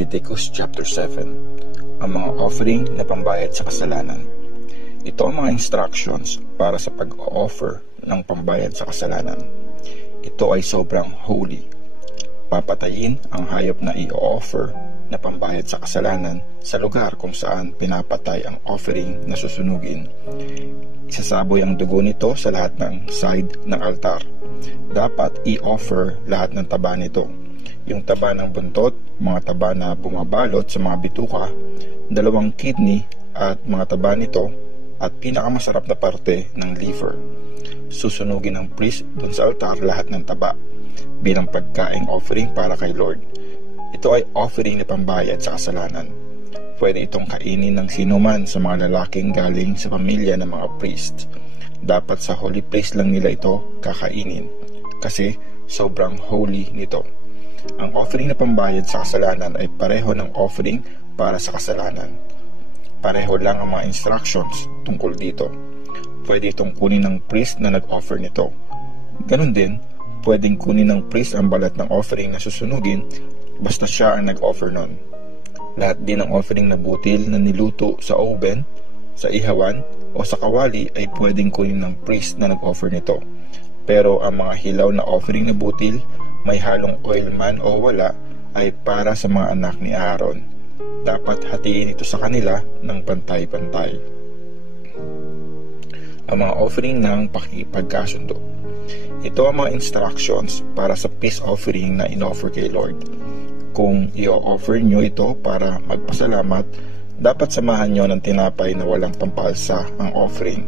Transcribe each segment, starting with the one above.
Leviticus chapter 7, ang mga offering na pambayad sa kasalanan. Ito ang mga instructions para sa pag-offer ng pambayad sa kasalanan. Ito ay sobrang holy. Papatayin ang hayop na i-offer na pambayad sa kasalanan sa lugar kung saan pinapatay ang offering na susunugin. Isasaboy ang dugo nito sa lahat ng side ng altar. Dapat i-offer lahat ng taba nito. Yung taba ng buntot, mga taba na bumabalot sa mga bituka, 2 kidney at mga taba nito, at pinakamasarap na parte ng liver. Susunugin ng priest dun sa altar lahat ng taba bilang pagkaing offering para kay Lord. Ito ay offering na pambayad sa kasalanan. Pwede itong kainin ng sinuman sa mga lalaking galing sa pamilya ng mga priest. Dapat sa holy place lang nila ito kakainin kasi sobrang holy nito. Ang offering na pambayad sa kasalanan ay pareho ng offering para sa kasalanan. Pareho lang ang mga instructions tungkol dito. Pwede itong kunin ng priest na nag-offer nito. Ganon din, pwedeng kunin ng priest ang balat ng offering na susunugin basta siya ang nag-offer nun. Lahat din ng offering na butil na niluto sa oven, sa ihawan, o sa kawali ay pwedeng kunin ng priest na nag-offer nito. Pero ang mga hilaw na offering na butil, may halong oil man o wala, ay para sa mga anak ni Aaron. Dapat hatiin ito sa kanila ng pantay-pantay. Ang mga offering ng pakikipagkasundo. Ito ang mga instructions para sa peace offering na in-offer kay Lord. Kung i-offer nyo ito para magpasalamat, dapat samahan nyo ng tinapay na walang pampalsa ang offering.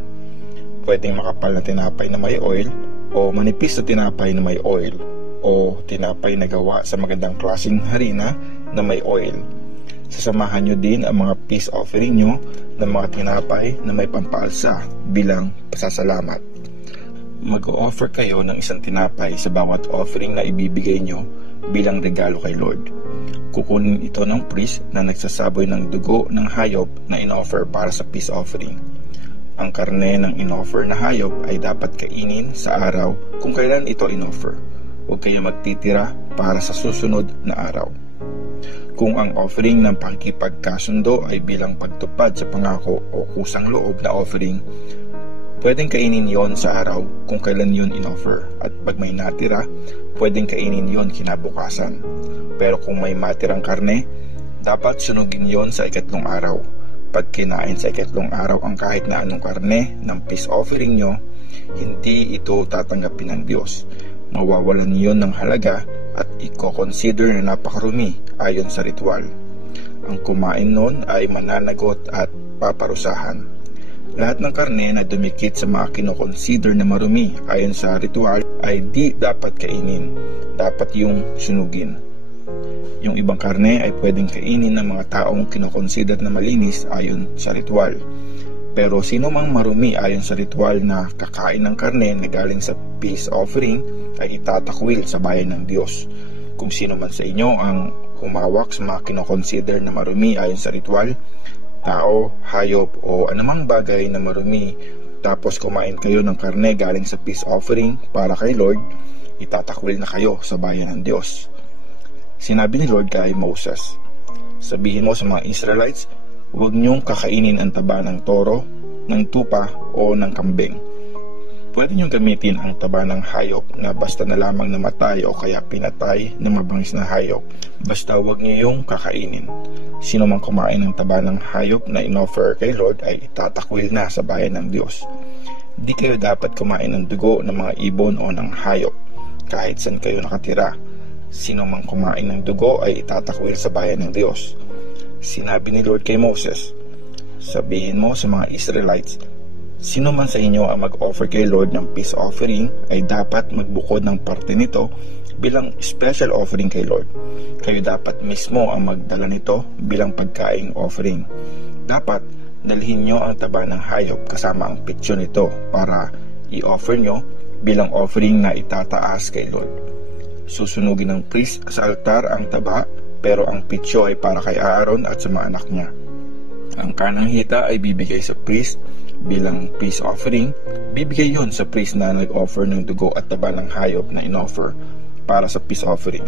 Pwedeng makapal na tinapay na may oil, o manipis na tinapay na may oil, o tinapay na gawa sa magandang klaseng harina na may oil. Sasamahan nyo din ang mga peace offering nyo ng mga tinapay na may pampalsa bilang pasasalamat. Mag-o-offer kayo ng isang tinapay sa bawat offering na ibibigay nyo bilang regalo kay Lord. Kukunin ito ng priest na nagsasaboy ng dugo ng hayop na in-offer para sa peace offering. Ang karne ng in-offer na hayop ay dapat kainin sa araw kung kailan ito in-offer. Huwag kayo magtitira para sa susunod na araw. Kung ang offering ng pakikipagkasundo ay bilang pagtupad sa pangako o kusang loob na offering, pwedeng kainin yon sa araw kung kailan yon in-offer, at pag may natira, pwedeng kainin yon kinabukasan. Pero kung may matirang karne, dapat sunugin yon sa 3 araw. Pag kinain sa 3 araw ang kahit na anong karne ng peace offering nyo, hindi ito tatanggapin ng Diyos. Mawawalan yon ng halaga at i-consider na napakarumi ayon sa ritual. Ang kumain nun ay mananagot at paparusahan. Lahat ng karne na dumikit sa mga kinoconsider na marumi ayon sa ritual ay di dapat kainin. Dapat yung sunugin. Yung ibang karne ay pwedeng kainin ng mga taong kinoconsider na malinis ayon sa ritual. Pero sino mang marumi ayon sa ritual na kakain ng karne na galing sa peace offering ay itatakwil sa bayan ng Diyos. Kung sino man sa inyo ang humawak sa mga kinoconsider na marumi ayon sa ritual, tao, hayop o anumang bagay na marumi, tapos kumain kayo ng karne galing sa peace offering para kay Lord, itatakwil na kayo sa bayan ng Diyos. Sinabi ni Lord kay Moses, sabihin mo sa mga Israelites, huwag niyong kakainin ang taba ng toro, ng tupa o ng kambing. Pwede niyong gamitin ang taba ng hayop na basta na lamang namatay o kaya pinatay ng mabangis na hayop. Basta huwag niyong kakainin. Sino mang kumain ng taba ng hayop na in-offer kay Lord ay itatakwil na sa bayan ng Diyos. Di kayo dapat kumain ng dugo ng mga ibon o ng hayop kahit saan kayo nakatira. Sino mang kumain ng dugo ay itatakwil sa bayan ng Diyos. Sinabi ni Lord kay Moses, sabihin mo sa mga Israelites, sino man sa inyo ang mag-offer kay Lord ng peace offering ay dapat magbukod ng parte nito bilang special offering kay Lord. Kayo dapat mismo ang magdala nito bilang pagkaing offering. Dapat dalhin nyo ang taba ng hayop kasama ang pitsyo nito para i-offer nyo bilang offering na itataas kay Lord. Susunugin ng priest sa altar ang taba, pero ang pitsyo ay para kay Aaron at sa mga anak niya. Ang kanang hita ay bibigay sa priest bilang peace offering. Bibigay yon sa priest na nag-offer ng dugo at taba ng hayop na in-offer para sa peace offering.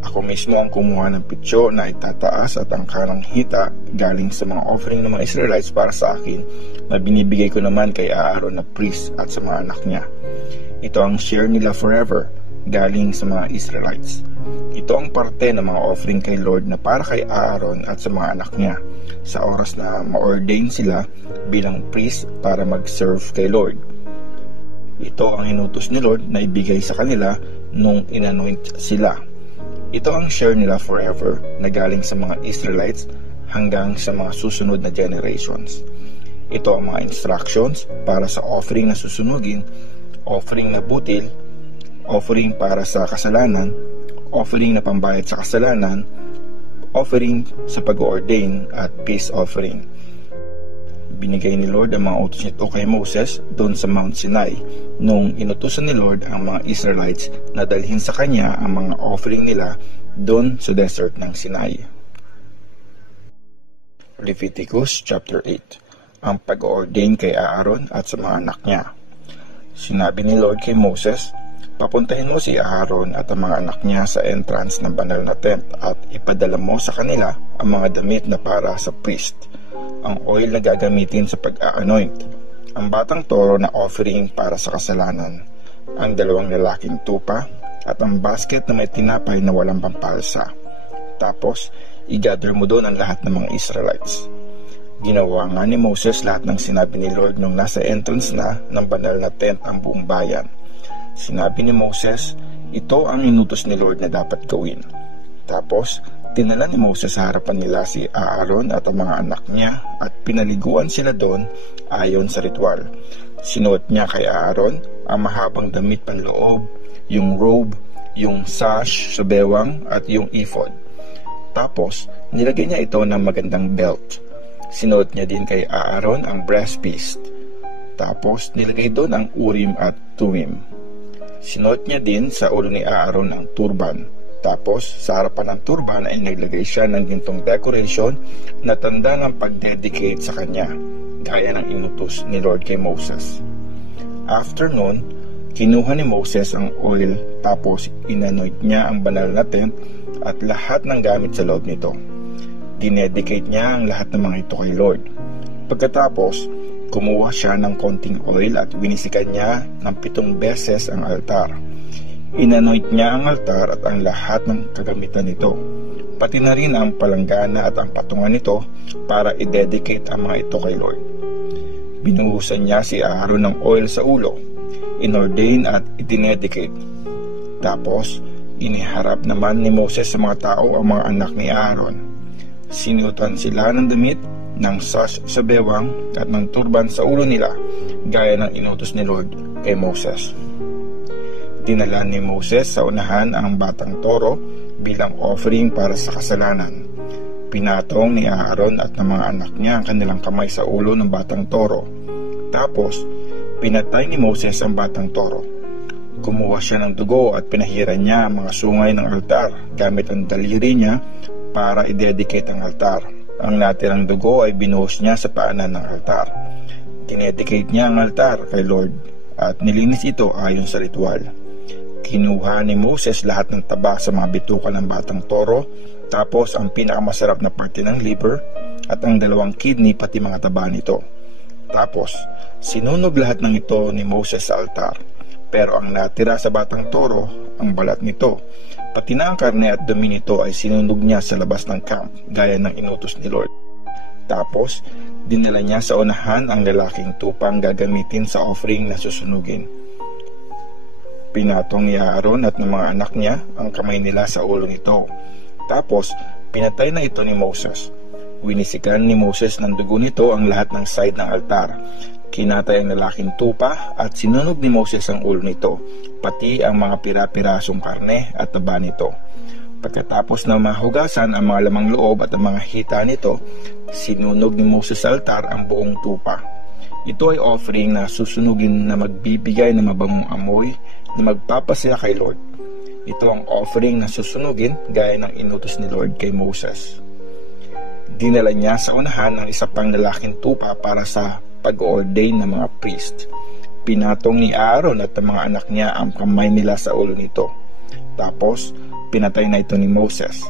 Ako mismo ang kumuha ng pitso na itataas at ang kanang hita galing sa mga offering ng mga Israelites para sa akin na binibigay ko naman kay Aaron na priest at sa mga anak niya. Ito ang share nila forever galing sa mga Israelites. Ito ang parte ng mga offering kay Lord na para kay Aaron at sa mga anak niya sa oras na ma-ordain sila bilang priest para mag-serve kay Lord. Ito ang inutos ni Lord na ibigay sa kanila nung inanoint sila. Ito ang share nila forever na galing sa mga Israelites hanggang sa mga susunod na generations. Ito ang mga instructions para sa offering na susunugin, offering na butil, offering para sa kasalanan, offering na pambayad sa kasalanan, offering sa pag-ordain at peace offering. Binigay ni Lord ang mga utos nito kay Moses doon sa Mount Sinai nung inutusan ni Lord ang mga Israelites na dalhin sa kanya ang mga offering nila doon sa desert ng Sinai. Leviticus chapter 8. Ang pag-ordain kay Aaron at sa mga anak niya. Sinabi ni Lord kay Moses, papuntahin mo si Aaron at ang mga anak niya sa entrance ng banal na tent at ipadala mo sa kanila ang mga damit na para sa priest, ang oil na gagamitin sa pag-a-anoint, ang batang toro na offering para sa kasalanan, ang 2 lalaking tupa, at ang basket na may tinapay na walang pampalsa. Tapos, i-gather mo doon ang lahat ng mga Israelites. Ginawa nga ni Moses lahat ng sinabi ni Lord nung nasa entrance na ng banal na tent ang buong bayan. Sinabi ni Moses, ito ang inutos ni Lord na dapat gawin. Tapos, tinala ni Moses sa harapan nila si Aaron at ang mga anak niya at pinaliguan sila doon ayon sa ritual. Sinuot niya kay Aaron ang mahabang damit panloob, yung robe, yung sash sa bewang at yung ephod. Tapos, nilagay niya ito ng magandang belt. Sinuot niya din kay Aaron ang breastpiece. Tapos, nilagay doon ang Urim at Tumim. Sinuot niya din sa ulo ni Aaron ang turban. Tapos, sa harapan ng turban ay naglagay siya ng gintong decoration na tanda ng pag-dedicate sa kanya, gaya ng inutos ni Lord kay Moses. After noon, kinuha ni Moses ang oil tapos inanoint niya ang banal na tent at lahat ng gamit sa loob nito. Dinedicate niya ang lahat ng mga ito kay Lord. Pagkatapos, kumuha siya ng konting oil at winisikan niya ng 7 beses ang altar. Inanoint niya ang altar at ang lahat ng kagamitan nito, pati na rin ang palanggana at ang patungan nito para i-dedicate ang mga ito kay Lord. Binuhusan niya si Aaron ng oil sa ulo, inordain at itinedicate. Tapos, iniharap naman ni Moses sa mga tao ang mga anak ni Aaron. Sinuotan sila ng damit, ng sash sa bewang at ng turban sa ulo nila, gaya ng inutos ni Lord kay Moses. Dinala ni Moses sa unahan ang batang toro bilang offering para sa kasalanan. Pinatong ni Aaron at ng mga anak niya ang kanilang kamay sa ulo ng batang toro. Tapos, pinatay ni Moses ang batang toro. Kumuha siya ng dugo at pinahiran niya ang mga sungay ng altar gamit ang daliri niya para i-dedicate ang altar. Ang natirang dugo ay binuhos niya sa paanan ng altar. Dinedicate niya ang altar kay Lord at nilinis ito ayon sa ritual. Kinuha ni Moses lahat ng taba sa mga bituka ng batang toro, tapos ang pinakamasarap na parte ng liver at ang 2 kidney pati mga taba nito. Tapos, sinunog lahat ng ito ni Moses sa altar. Pero ang natira sa batang toro, ang balat nito, pati na ang karne at dumi nito ay sinunog niya sa labas ng camp, gaya ng inutos ni Lord. Tapos, dinala niya sa unahan ang lalaking tupang gagamitin sa offering na susunugin. Pinatong ni Aaron at ng mga anak niya ang kamay nila sa ulo nito. Tapos, pinatay na ito ni Moses. Winisikan ni Moses ng dugo nito ang lahat ng side ng altar. Kinatay ang lalaking tupa at sinunog ni Moses ang ulo nito, pati ang mga pira-pirasong karne at taba nito. Pagkatapos na mahugasan ang mga lamang loob at ang mga hita nito, sinunog ni Moses sa altar ang buong tupa. Ito ay offering na susunugin na magbibigay ng mabangong amoy na magpapasaya kay Lord. Ito ang offering na susunugin gaya ng inutos ni Lord kay Moses. Dinala niya sa unahan ang isa pang lalaking tupa para sa pag-ordain ng mga priest. Pinatong ni Aaron at ang mga anak niya ang kamay nila sa ulo nito. Tapos, pinatay na ito ni Moses.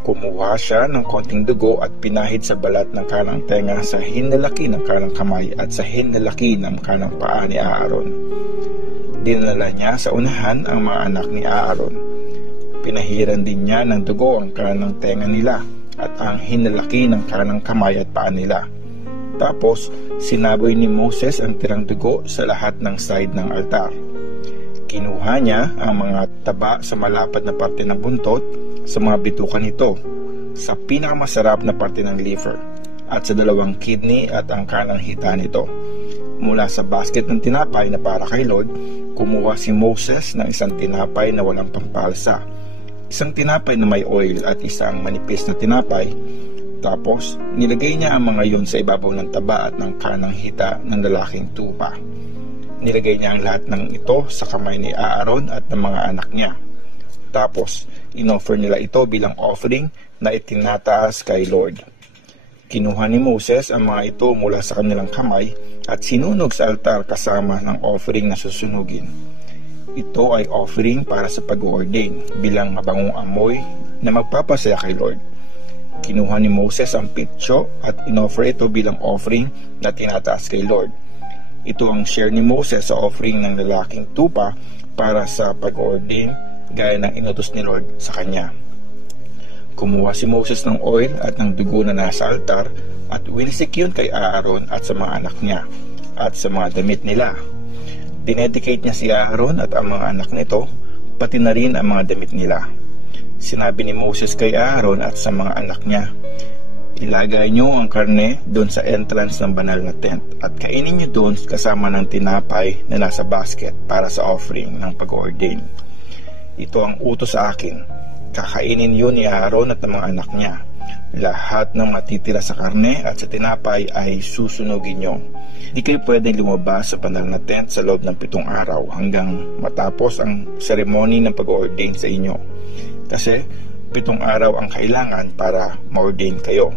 Kumuha siya ng konting dugo at pinahid sa balat ng kanang tenga, sa hinlalaki ng kanang kamay at sa hinlalaki ng kanang paa ni Aaron. Dinala niya sa unahan ang mga anak ni Aaron. Pinahiran din niya ng dugo ang kanang tenga nila at ang hinlalaki ng kanang kamay at paa nila. Tapos sinaboy ni Moses ang tirang dugo sa lahat ng side ng altar. Kinuha niya ang mga taba sa malapad na parte ng buntot, sa mga bitukan nito, sa pinakamasarap na parte ng liver, at sa dalawang kidney at ang kanang hita nito. Mula sa basket ng tinapay na para kay Lord, kumuha si Moses ng isang tinapay na walang pampalsa, isang tinapay na may oil at isang manipis na tinapay. Tapos nilagay niya ang mga iyon sa ibabaw ng taba at ng kanang hita ng lalaking tupa. Nilagay niya ang lahat ng ito sa kamay ni Aaron at ng mga anak niya. Tapos inoffer nila ito bilang offering na itinataas kay Lord. Kinuha ni Moses ang mga ito mula sa kanilang kamay at sinunog sa altar kasama ng offering na susunugin. Ito ay offering para sa pag-ordain bilang mabangong amoy na magpapasaya kay Lord. Kinuha ni Moses ang pitso at inoffer ito bilang offering na tinataas kay Lord. Ito ang share ni Moses sa offering ng lalaking tupa para sa pag-ordain gaya ng inutos ni Lord sa kanya. Kumuha si Moses ng oil at ng dugo na nasa altar at winisik yun kay Aaron at sa mga anak niya at sa mga damit nila. Dinedicate niya si Aaron at ang mga anak nito, pati na rin ang mga damit nila. Sinabi ni Moses kay Aaron at sa mga anak niya, ilagay niyo ang karne doon sa entrance ng banal na tent at kainin niyo doon kasama ng tinapay na nasa basket para sa offering ng pag-ordain. Ito ang utos sa akin. Kakainin yun ni Aaron at ng mga anak niya. Lahat ng matitira sa karne at sa tinapay ay susunugin niyo. Di kayo pwedeng lumabas sa banal na tent sa loob ng 7 araw hanggang matapos ang seremony ng pag-ordain sa inyo. Kasi 7 araw ang kailangan para ma-ordain kayo.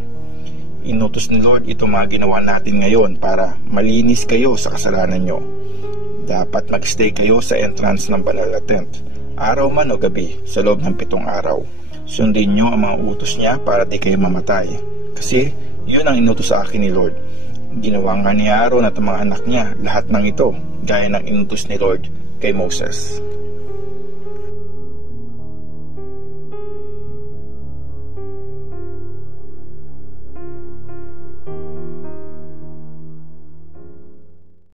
Inutos ni Lord ito mga ginawa natin ngayon para malinis kayo sa kasalanan nyo. Dapat magstay kayo sa entrance ng banal na tent, araw man o gabi, sa loob ng 7 araw. Sundin nyo ang mga utos niya para di kayo mamatay. Kasi yun ang inutos sa akin ni Lord. Ginawa nga ni Aaron at ang mga anak niya lahat ng ito, gaya ng inutos ni Lord kay Moses.